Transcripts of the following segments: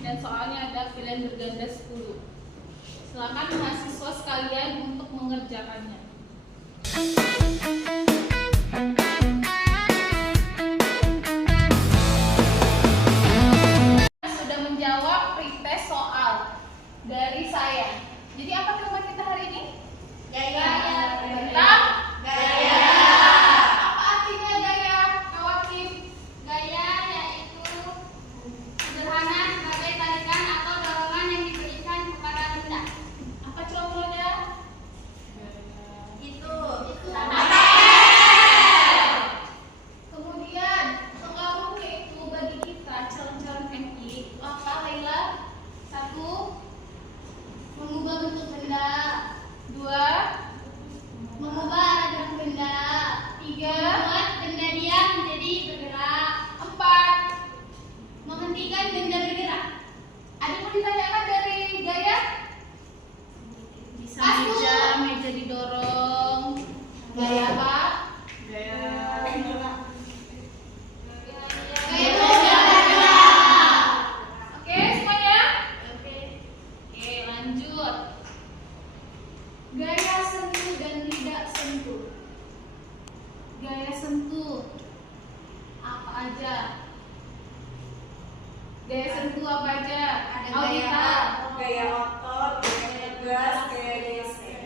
dan soalnya ada pilihan berganda 10. Silakan mahasiswa sekalian untuk mengerjakannya. Sudah menjawab pretest soal dari saya. Jadi apa tema kita hari ini? Gaya. Tentang gaya. Apa artinya gaya, Kawakim? Gaya yaitu sederhana sebagai tarikan atau dorongan yang diberikan kepada benda. Apa contohnya? Itu. Kemudian pengaruh itu bagi kita calon-calon MI apa, Laila? 1. Mengubah bentuk benda. 2. Mengubah arah gerak benda. 3. Membuat benda diam menjadi bergerak. 4. Menghentikan benda bergerak. Ada yang mau ditanyakan dari gaya? Bisa meja didorong. Gaya apa? Gaya Oke, semuanya? Oke, lanjut. Gaya sentuh dan tidak sentuh. Gaya sentuh apa aja? Gaya sentuh apa aja? Ada Audita. gaya otot, gaya tegas, gaya geser.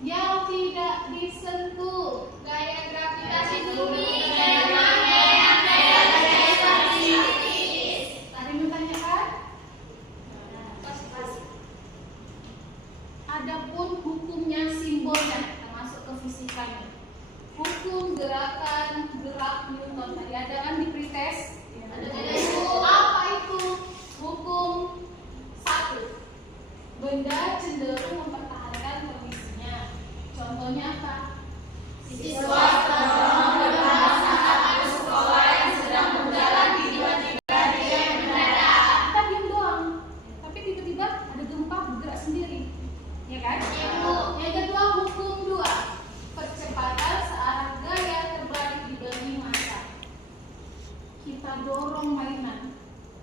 Yang tidak disentuh. gaya gravitasi bumi. Gaya magnet. Gaya gravitasi. Ada yang menanyakan? Adapun hukumnya, simbolnya, termasuk kefisikanya. Hukum gerakan gerak Newton tadi ada kan di pretest? Ada itu. Apa itu? Hukum 1. Benda cenderung mempertahankan kondisinya. Contohnya apa? Siswa terdorong bergerak saat ada sekolah yang sedang berjalan tiba-tiba dia mendadak. Kita diam doang, tapi tiba-tiba ada gempa bergerak sendiri, ya kan? Iya, Bu. Yang kedua, hukum 2. Percepatan searah gaya terbalik dibanding massa. Kita dorong mainan,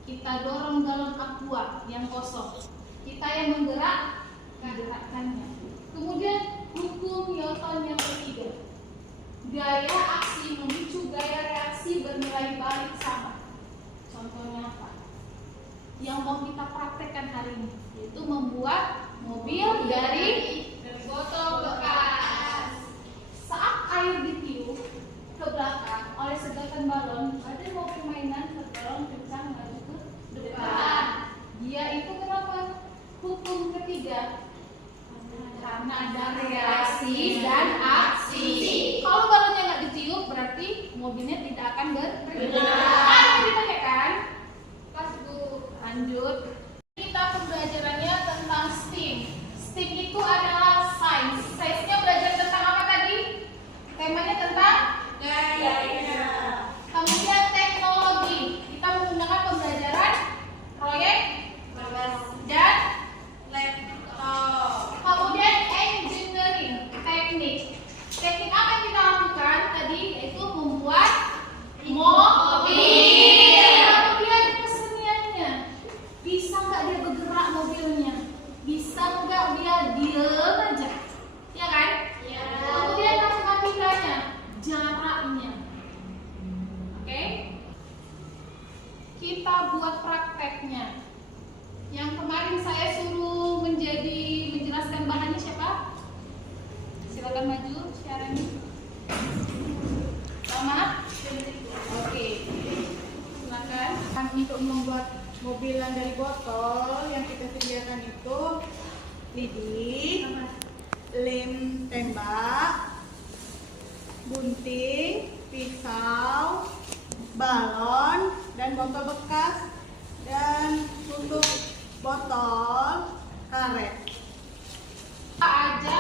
kita dorong galon aqua yang kosong, kita yang menggerakkannya. Kemudian hukum Newton yang ketiga, gaya aksi memicu gaya reaksi bernilai balik sama. Contohnya apa? Yang mau kita praktekkan hari ini, yaitu membuat mobil dari botol bekas. saat air ditiup ke belakang oleh sedotan balon, ada mau permainan terdorong kencang maju ke depan. Dia itu ketiga? Karena ada reaksi dan aksi. Kalau balonnya nggak ditiup, berarti mobilnya tidak akan bergerak. Ada ditanyakan? Lanjut. Kita pembelajarannya tentang STEAM. STEAM itu adalah sains. Sainsnya belajar tentang apa tadi? Temanya tentang Gaya. kemudian teknologi. Kita menggunakan pembelajaran proyek dan Laptop. kemudian engineering, teknik. Teknik apa yang kita lakukan tadi? Yaitu membuat mobil. Kemudian keseniannya. Bisa nggak dia bergerak mobilnya? Bisa nggak dia diem aja? Ya kan? Ya. Kemudian matematikanya, jaraknya. Oke? Kita buat prakteknya. Yang kemarin saya suruh menjelaskan bahannya siapa? Silakan maju siarannya. Selamat. Oke. Silakan. Untuk membuat mobilan dari botol yang kita sediakan itu lidi, lem tembak, gunting, pisau, balon, dan botol bekas, dan tutup botol karet. Apa aja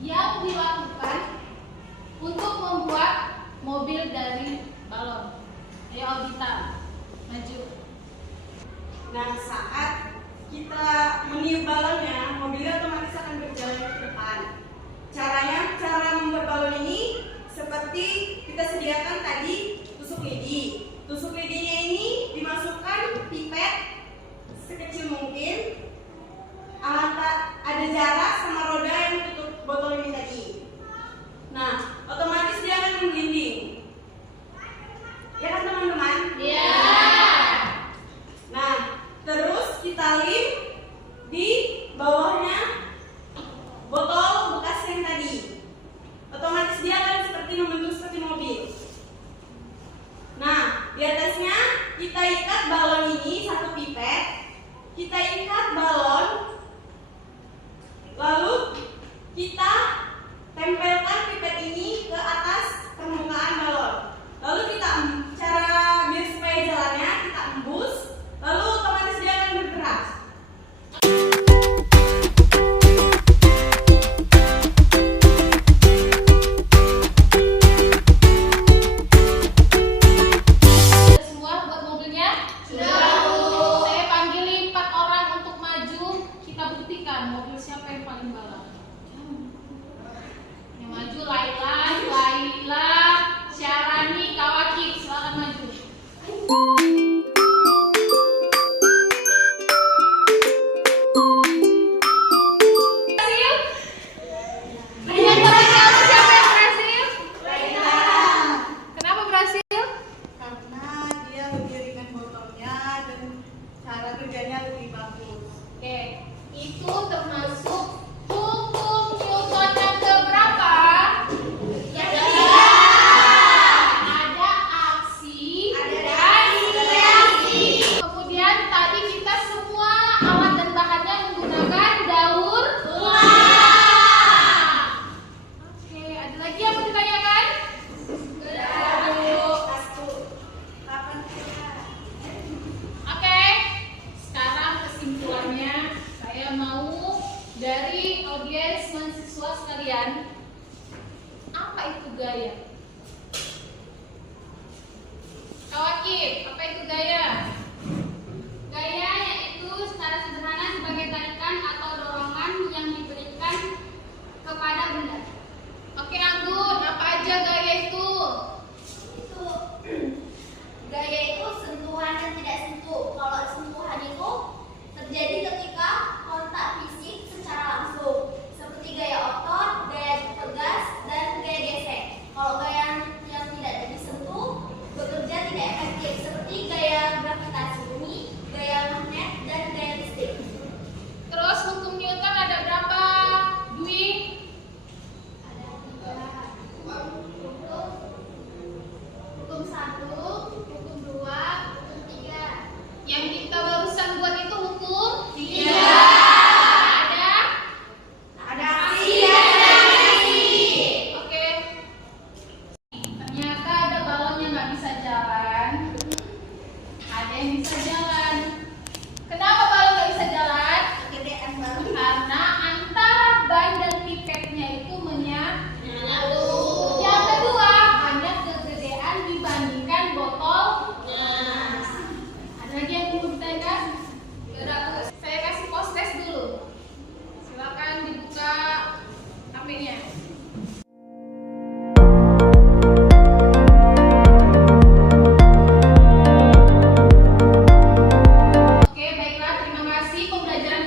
yang dilakukan untuk membuat mobil dari balon? Ayo Albita, maju. Nah, saat kita meniup balonnya, mobilnya otomatis akan berjalan ke depan. Cara membuat balon ini seperti kita sediakan tadi tusuk lidi. Tusuk lidinya ini dimasukkan pipet sekecil mungkin. Ada jarak sama roda yang tutup botol ini tadi. Nah, otomatis dia akan menggelinding. Ya kan teman-teman? Iya. Nah, terus kita lem di bawahnya botol bekas yang tadi. Otomatis dia akan membentuk seperti mobil. Nah, di atasnya kita ikat balon ini satu pipet. Kita ikat balon, lalu kita tempelkan pipet ini ke atas permukaan balon. Lalu kita cara biar supaya jalannya kita embus, lalu otomatis dia akan bergerak. Sudah semua buat mobilnya? Sudah. Saya panggilin 4 orang untuk maju. Kita buktikan mobil siapa yang paling balap. Yang maju Laila, Syarani, Kawaki. Silakan maju. Berhasil? Yang berhasil siapa yang berhasil? Kenapa berhasil? Karena dia lebih ringan botolnya dan cara kerjanya lebih bagus. Oke, itu termasuk hukum Newton yang keberapa? Yang ketiga. Ada aksi dan reaksi. Kemudian tadi kita semua alat dan bahannya menggunakan daur ulang. Oke, ada lagi yang mau ditanyakan? Oke, sekarang kesimpulannya saya mau dari audiens mahasiswa sekalian, apa itu gaya? Kawakib, apa itu gaya? Gaya yaitu secara sederhana sebagai tarikan atau dorongan yang diberikan kepada benda. Oke Anggun, apa aja gaya itu? Itu gaya itu sentuhan dan tidak sentuh. Kalau sentuhan itu terjadi ketika kontak fisik secara langsung, seperti gaya otot, gaya tegas, dan gaya gesek. Kalau gaya yang tidak disentuh bekerja tidak efektif, seperti gaya gerak pembelajaran